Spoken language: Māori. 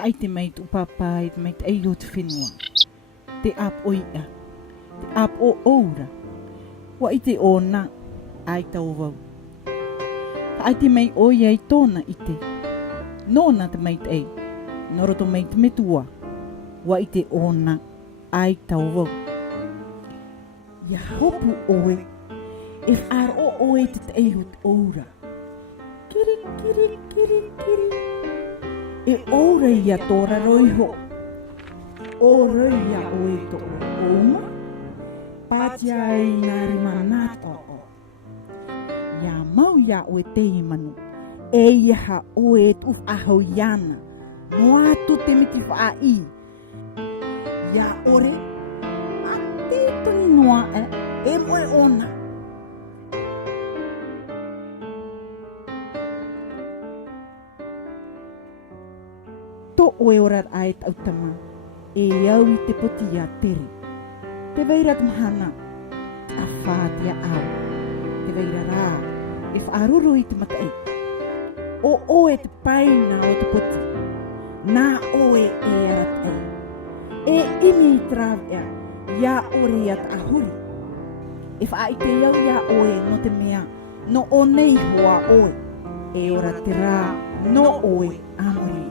Whaai te mei tu papai, te mei te eiro te whenua. Te ap oia, te ap o oura. Whaai te ona, ai tau wau. Whaai te mei oia i tōna i te. Nōna te mei te ei, noro to mei te metua. Whaai te ona, ai tau wau. Ia hopu oe, e whaaro oe te te eiro te oura. Kiri, kiri, kiri, kiri. E oura ia tōra roi ho. Ora ia oe to oma. Pātia e ngāri manata o. Ia mau ia oe te imanu. E ia oe tu ahau iana. No atu te miti whaai. Ia ore. A te toni noa e moe ona. To oe ora ai tautama. E au i te poti a tere. Te veira te mahana. A whātia au. Te veira rā. E whaaruru i te matai. O oe te paina o te poti. Nā oe e arat ei. E imi i trawea. Ia ore ia ta ahuri. E whaai te iau ia oe no te mea. No o nei hoa oe. E ora te rā. No oe amuri.